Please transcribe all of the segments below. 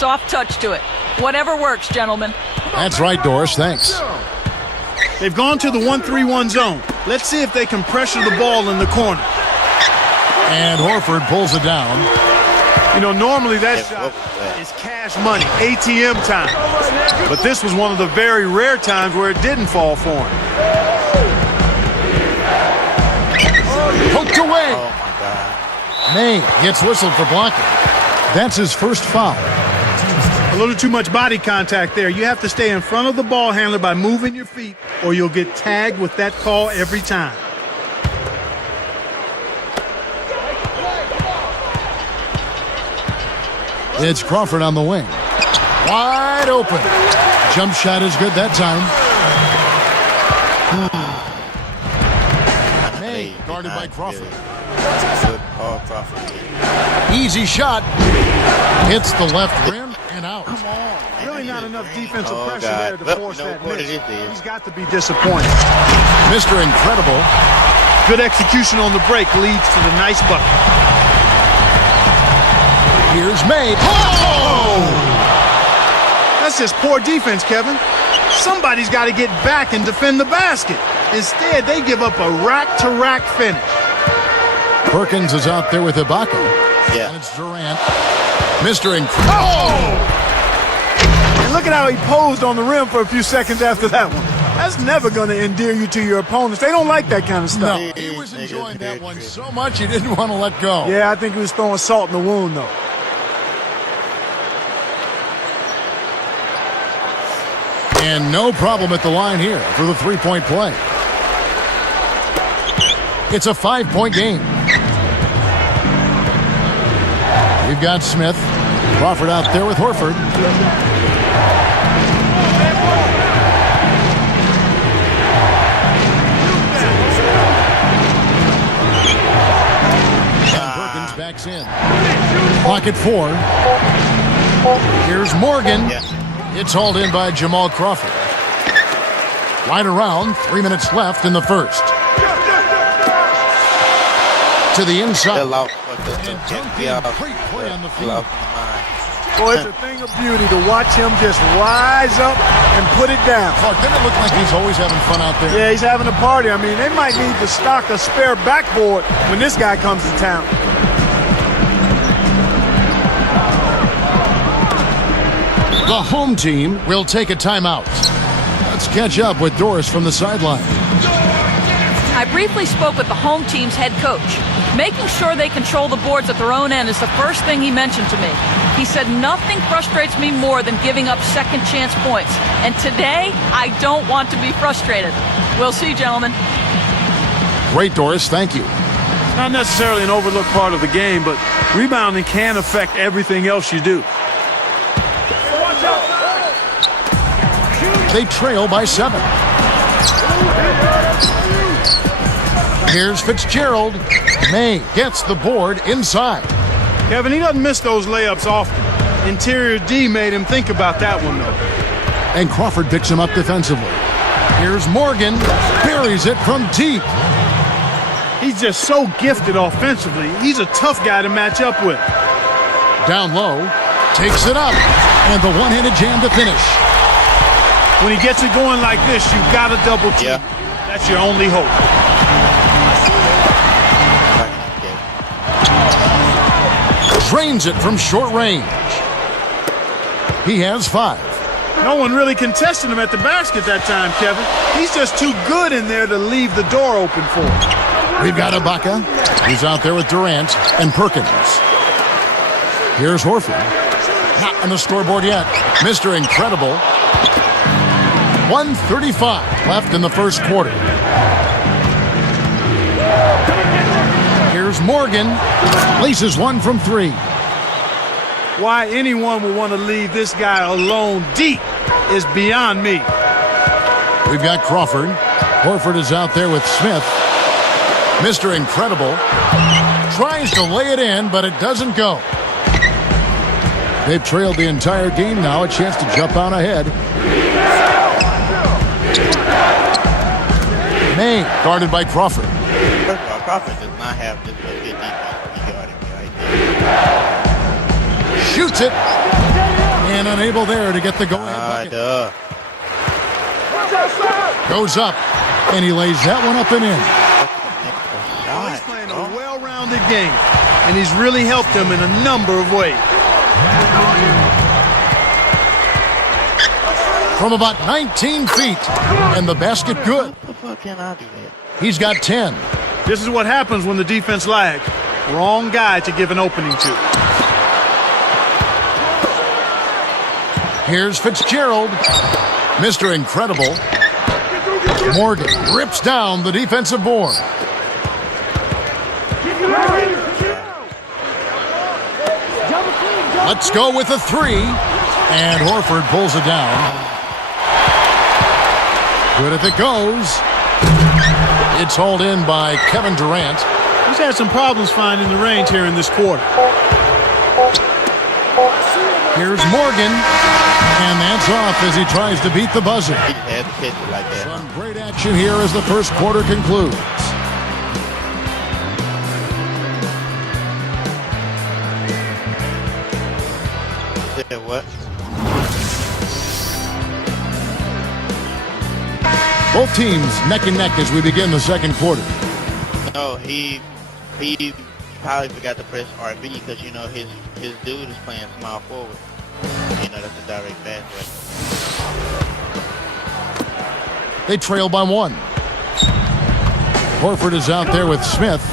soft touch to it. Whatever works, gentlemen. That's right, Doris. Thanks. They've gone to the 1-3-1 zone. Let's see if they can pressure the ball in the corner. And Horford pulls it down. You know, normally that shot is cash money, ATM time. But this was one of the very rare times where it didn't fall for him. Poked away. Oh, my God. May gets whistled for blocking. That's his first foul. A little too much body contact there. You have to stay in front of the ball handler by moving your feet, or you'll get tagged with that call every time. It's Crawford on the wing. Wide open. Jump shot is good that time. May guarded by Crawford. Easy shot. Hits the left rim and out. Really not enough defensive pressure there to force that miss. He's got to be disappointed. Mr. Incredible. Good execution on the break leads to the nice bucket. Here's May. Oh! That's just poor defense, Kevin. Somebody's got to get back and defend the basket. Instead, they give up a rack-to-rack finish. Perkins is out there with Ibaka. Yeah. And it's Durant. Mr. Incredible. Oh! And look at how he posed on the rim for a few seconds after that one. That's never going to endear you to your opponents. They don't like that kind of stuff. No, he was enjoying that one so much he didn't want to let go. Yeah, I think he was throwing salt in the wound, though. And no problem at the line here for the three-point play. It's a 5-point game. We've got Smith. Crawford out there with Horford. And Perkins backs in. Clock at 4. Here's Morgan. It's hauled in by Jamal Crawford. Right around, 3 minutes left in the first. To the inside. Great play on the field. Boy, it's a thing of beauty to watch him just rise up and put it down. Clark, doesn't it look like he's always having fun out there? Yeah, he's having a party. I mean, they might need to stock a spare backboard when this guy comes to town. The home team will take a timeout. Let's catch up with Doris from the sideline. I briefly spoke with the home team's head coach. Making sure they control the boards at their own end is the first thing he mentioned to me. He said nothing frustrates me more than giving up second chance points. And today, I don't want to be frustrated. We'll see, gentlemen. Great, Doris. Thank you. It's not necessarily an overlooked part of the game, but rebounding can affect everything else you do. They trail by 7. Here's Fitzgerald. May gets the board inside. Kevin, he doesn't miss those layups often. Interior D made him think about that one, though. And Crawford picks him up defensively. Here's Morgan. Buries it from deep. He's just so gifted offensively. He's a tough guy to match up with. Down low. Takes it up. And the one-handed jam to finish. When he gets it going like this, you've got to double team. That's your only hope. Drains it from short range. He has 5. No one really contested him at the basket that time, Kevin. He's just too good in there to leave the door open for him. We've got Ibaka. He's out there with Durant and Perkins. Here's Horford. Not on the scoreboard yet. Mr. Incredible. 1:35 left in the first quarter. Here's Morgan. Places one from 3. Why anyone would want to leave this guy alone deep is beyond me. We've got Crawford. Horford is out there with Smith. Mr. Incredible tries to lay it in, but it doesn't go. They've trailed the entire game now. A chance to jump on ahead. May guarded by Crawford. Crawford does not have this good defense. He guarded me right there. Shoots it. And unable there to get the go-ahead bucket. Duh. Goes up, and he lays that one up and in. He's playing a well-rounded game, and he's really helped them in a number of ways. From about 19 feet, and the basket good. What the fuck can I do that? He's got 10. This is what happens when the defense lags. Wrong guy to give an opening to. Here's Fitzgerald. Mr. Incredible. Morgan rips down the defensive board. Let's go with a three. And Horford pulls it down. Good if it goes. It's hauled in by Kevin Durant. He's had some problems finding the range here in this quarter. Here's Morgan. And that's off as he tries to beat the buzzer. He just had to catch it like that. Some great action here as the first quarter concludes. Yeah, what? Both teams neck and neck as we begin the second quarter. No, he probably forgot to press RB because you know his dude is playing small forward. You know that's a direct pass. They trail by one. Horford is out there with Smith,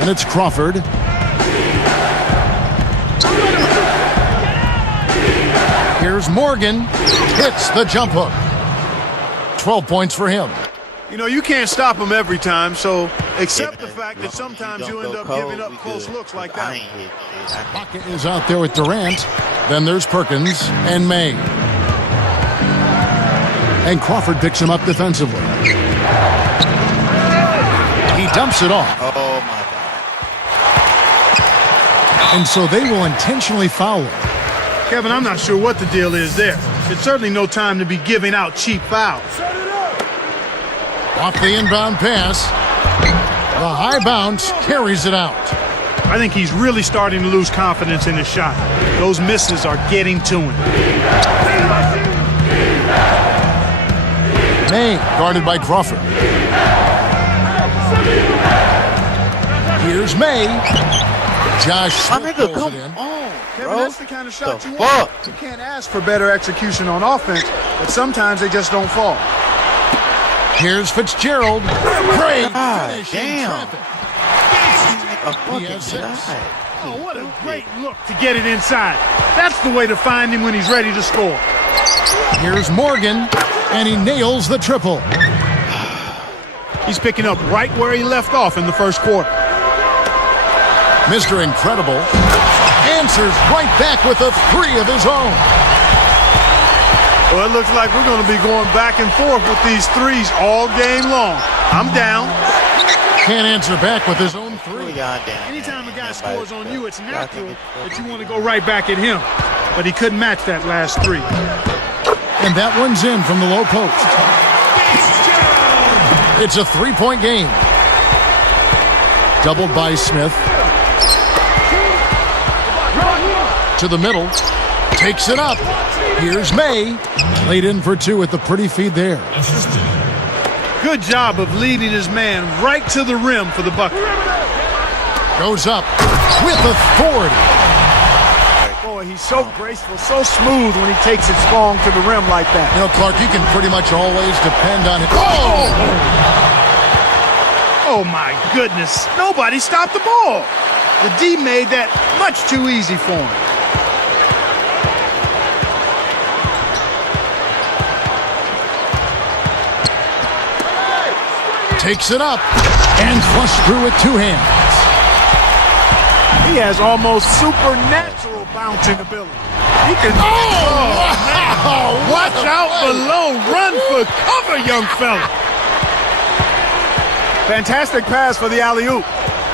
and it's Crawford. Here's Morgan. Hits the jump hook. 12 points for him. You know, you can't stop him every time, so accept the Yeah, fact that sometimes you don't end go up cold, giving up we close good. looks like I that. ain't hit shit. Pocket is out there with Durant. Then there's Perkins and May. And Crawford picks him up defensively. He dumps it off. Oh my God. And so they will intentionally foul him. Kevin, I'm not sure what the deal is there. It's certainly no time to be giving out cheap fouls. Off the inbound pass. The high bounce carries it out. I think he's really starting to lose confidence in his shot. Those misses are getting to him. May guarded by Crawford. Here's May. Josh My Smith nigga, pulls come it in. on, Kevin, bro. that's the kind of shot The you fuck? want. You can't ask for better execution on offense, but sometimes they just don't fall. Here's Fitzgerald. Great God finish in damn. traffic. A fucking has six. shot. Oh, what a great look to get it inside. That's the way to find him when he's ready to score. Here's Morgan, and he nails the triple. He's picking up right where he left off in the first quarter. Mr. Incredible answers right back with a three of his own. Well, it looks like we're going to be going back and forth with these threes all game long. I'm down. Can't answer back with his own three. Anytime a guy scores on you, it's natural that you want to go right back at him. But he couldn't match that last three. And that one's in from the low post. It's a three-point game. Doubled by Smith. To the middle. Takes it up. Here's May. Laid in for two with the pretty feed there. Good job of leading his man right to the rim for the bucket. Goes up with authority. Boy, he's so graceful, so smooth when he takes it strong to the rim like that. You know, Clark, you can pretty much always depend on it. Oh, my goodness. Nobody stopped the ball. The D made that much too easy for him. Takes it up and flush through with two hands. He has almost supernatural bouncing ability. He can. Oh, Watch out below. Run for cover, young fella. Fantastic pass for the alley-oop.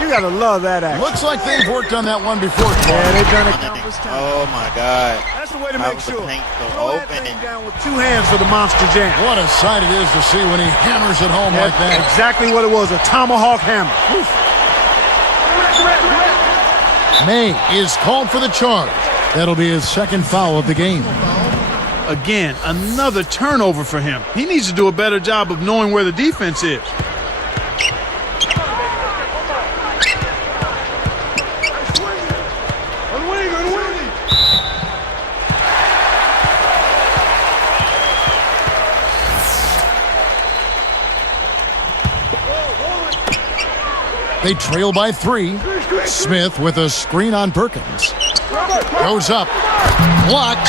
You got to love that action. Looks like they've worked on that one before. Yeah, they've done it countless times. Oh my God. That's the way to How make was the sure. paint so Throw that open thing and- down with two hands for the monster jam. What a sight it is to see when he hammers it home like that. Exactly what it was, a tomahawk hammer. Oof. May is called for the charge. That'll be his second foul of the game. Again, another turnover for him. He needs to do a better job of knowing where the defense is. They trail by 3. Smith with a screen on Perkins. Goes up. Blocked.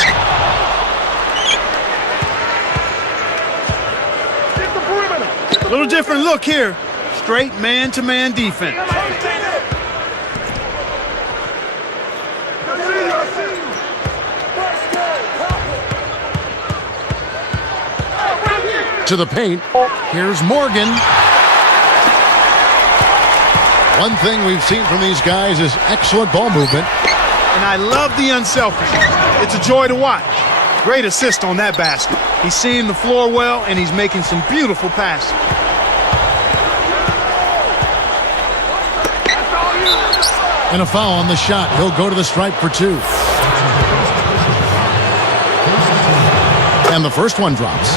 Little different look here. Straight man-to-man defense. To the paint. Here's Morgan. One thing we've seen from these guys is excellent ball movement. And I love the unselfishness. It's a joy to watch. Great assist on that basket. He's seeing the floor well, and he's making some beautiful passes. And a foul on the shot. He'll go to the stripe for 2. And the first one drops.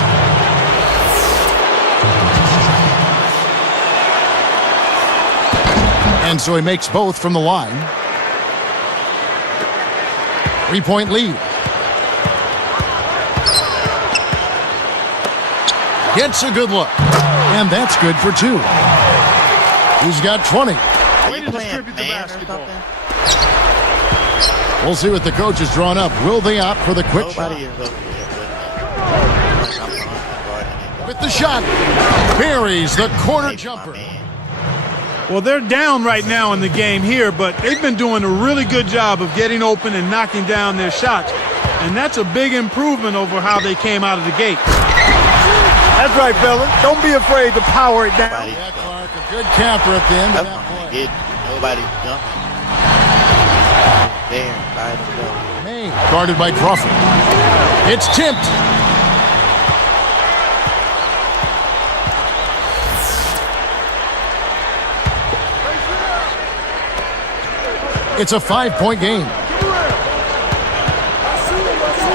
And so he makes both from the line. 3-point lead. Gets a good look. And that's good for 2. He's got 20. Way to distribute the basketball. We'll see what the coach has drawn up. Will they opt for the quick shot? Nobody is over here With the shot. Buries the corner jumper. Well, they're down right now in the game here, but they've been doing a really good job of getting open and knocking down their shots. And that's a big improvement over how they came out of the gate. That's right, fellas. Don't be afraid to power it down. Yeah, Clark, a good capper at the end of that play. Nobody's jumping. There, by himself. May, guarded by Crawford. It's tipped. It's a 5-point game.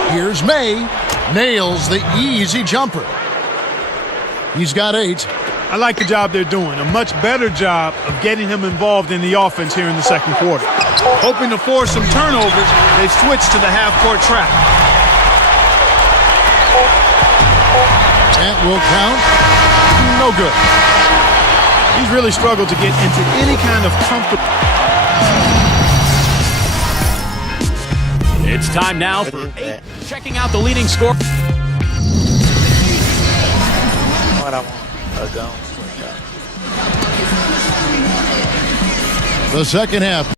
Here's May. Nails the easy jumper. He's got 8. I like the job they're doing. A much better job of getting him involved in the offense here in the second quarter. Hoping to force some turnovers, they've switched to the half-court trap. That will count. No good. He's really struggled to get into any kind of comfort. It's time now What for is that? checking out the leading score. What I want? A gun. The second half.